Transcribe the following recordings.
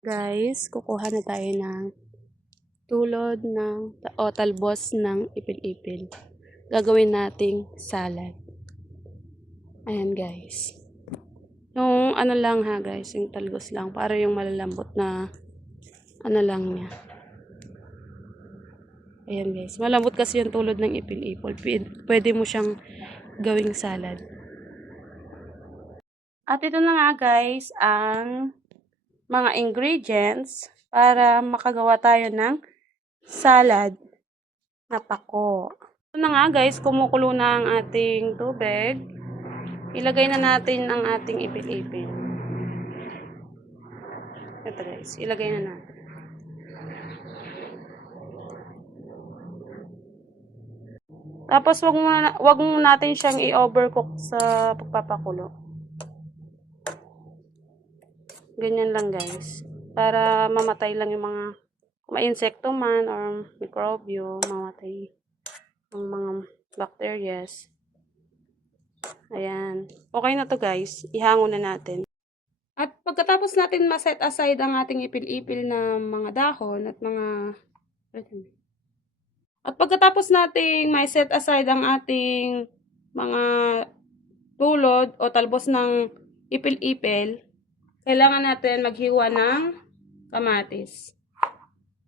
Guys, kukuha na tayo ng tulod o talbos ng ipil-ipil. Gagawin nating salad. Ayan guys. Yung ano lang ha guys, yung talbos lang. Para yung malalambot na ano lang niya. Ayan guys. Malambot kasi yung tulod ng ipil-ipil. Pwede mo siyang gawing salad. At ito na nga guys, ang mga ingredients para makagawa tayo ng salad na pako. Ito na nga guys, kumukulo na ang ating tubig. Ilagay na natin ang ating ipil-ipil. Ito guys, ilagay na natin. Tapos wag mo natin siyang i-overcook sa pagpapakulo. Ganyan lang guys. Para mamatay lang yung mga ma-insekto man or mikrobyo, mamatay ang mga bacterias. Ayan. Okay na to guys. Ihango na natin. At pagkatapos natin ma-set aside ang ating ipil-ipil na mga dahon at mga pagkatapos nating may set aside ang ating mga tulod o talbos ng ipil-ipil, kailangan natin maghiwa ng kamatis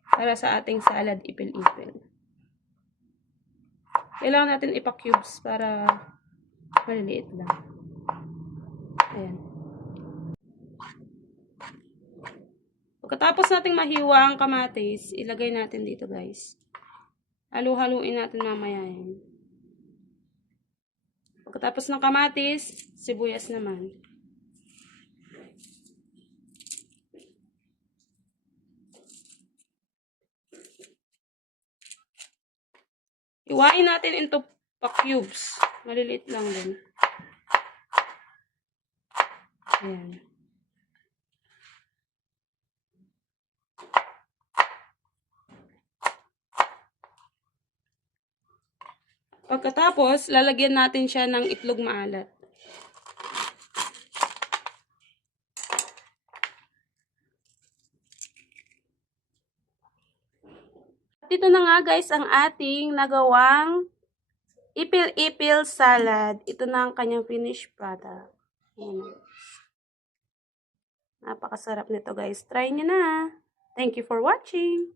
para sa ating salad ipil-ipil. Kailangan natin ipa-cubes para maliliit lang. Ayan. Pagkatapos nating mahiwa ang kamatis, ilagay natin dito guys. Halu-haluin natin mamaya yan. Pagkatapos ng kamatis, sibuyas naman. Iwain natin into pa-cubes. Maliliit lang din. Ayan. Pagkatapos, lalagyan natin siya ng itlog maalat. At ito na nga guys ang ating nagawang ipil-ipil salad. Ito na ang kanyang finished product. Ayan. Napakasarap nito guys. Try nyo na. Thank you for watching.